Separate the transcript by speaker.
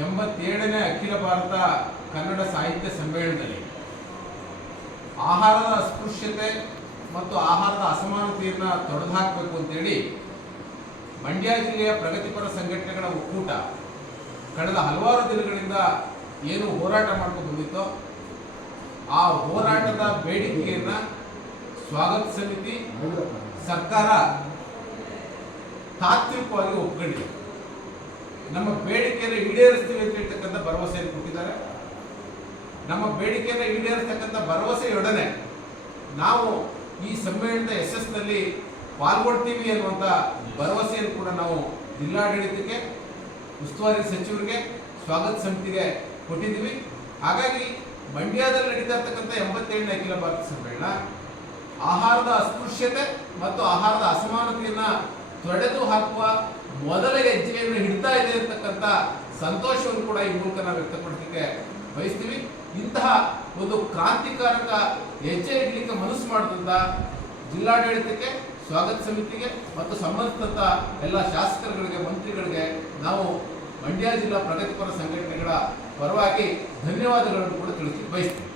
Speaker 1: ಎಂಬತ್ತೇಳನೇ ಅಖಿಲ ಭಾರತ ಕನ್ನಡ ಸಾಹಿತ್ಯ ಸಮ್ಮೇಳನದಲ್ಲಿ ಆಹಾರದ ಅಸ್ಪೃಶ್ಯತೆ ಮತ್ತು ಆಹಾರದ ಅಸಮಾನತೆಯನ್ನು ತೊಡೆದುಹಾಕಬೇಕು ಅಂತೇಳಿ ಮಂಡ್ಯ ಜಿಲ್ಲೆಯ ಪ್ರಗತಿಪರ ಸಂಘಟನೆಗಳ ಒಕ್ಕೂಟ ಕಳೆದ ಹಲವಾರು ದಿನಗಳಿಂದ ಏನು ಹೋರಾಟ ಮಾಡ್ಕೊಂಡು ಬಂದಿತ್ತೋ ಆ ಹೋರಾಟದ ಬೇಡಿಕೆಯನ್ನು ಸ್ವಾಗತ ಸಮಿತಿ ಸರ್ಕಾರ ತಾತ್ವಿಕವಾಗಿ ಒಪ್ಕೊಂಡಿದೆ. ನಮ್ಮ ಬೇಡಿಕೆಯನ್ನು ಈಡೇರಿಸ್ತೀವಿ ಅಂತ ಹೇಳ್ತಕ್ಕಂಥ ಭರವಸೆಯನ್ನು ಕೊಟ್ಟಿದ್ದಾರೆ. ನಮ್ಮ ಬೇಡಿಕೆಯನ್ನು ಈಡೇರಿಸ್ತಕ್ಕಂಥ ಭರವಸೆಯೊಡನೆ ನಾವು ಈ ಸಮ್ಮೇಳನದ ಯಶಸ್ಸಿನಲ್ಲಿ ಪಾಲ್ಗೊಳ್ತೀವಿ ಅನ್ನುವಂಥ ಭರವಸೆಯನ್ನು ಕೂಡ ನಾವು ಜಿಲ್ಲಾಡಳಿತಕ್ಕೆ, ಉಸ್ತುವಾರಿ ಸಚಿವರಿಗೆ, ಸ್ವಾಗತ ಸಮಿತಿಗೆ ಕೊಟ್ಟಿದ್ದೀವಿ. ಹಾಗಾಗಿ ಮಂಡ್ಯದಲ್ಲಿ ನಡೀತಾ ಇರ್ತಕ್ಕಂಥ ಎಂಬತ್ತೇಳನೇ ಅಖಿಲ ಭಾರತ ಸಮ್ಮೇಳನ, ಆಹಾರದ ಅಸ್ಪೃಶ್ಯತೆ ಮತ್ತು ಆಹಾರದ ಅಸಮಾನತೆಯನ್ನ ತೊಡೆದು ಹಾಕುವ ಮೊದಲ ಹೆಜ್ಜೆಯನ್ನು ಹಿಡ್ತಾ ಇದೆ ಅಂತಕ್ಕಂಥ ಸಂತೋಷವನ್ನು ಕೂಡ ಈ ಮೂಲಕ ನಾವು ವ್ಯಕ್ತಪಡಿಸಲಿಕ್ಕೆ ಬಯಸ್ತೀವಿ. ಇಂತಹ ಒಂದು ಕ್ರಾಂತಿಕಾರಕ ಹೆಜ್ಜೆ ಇಡಲಿಕ್ಕೆ ಮನಸ್ಸು ಮಾಡಿದಂಥ ಜಿಲ್ಲಾಡಳಿತಕ್ಕೆ, ಸ್ವಾಗತ ಸಮಿತಿಗೆ ಮತ್ತು ಸಂಬಂಧಿಸಿದಂಥ ಎಲ್ಲ ಶಾಸಕರುಗಳಿಗೆ, ಮಂತ್ರಿಗಳಿಗೆ ನಾವು ಮಂಡ್ಯ ಜಿಲ್ಲಾ ಪ್ರಗತಿಪರ ಸಂಘಟನೆಗಳ ಪರವಾಗಿ ಧನ್ಯವಾದಗಳನ್ನು ಕೂಡ ತಿಳಿಸಿ ಬಯಸ್ತೀವಿ.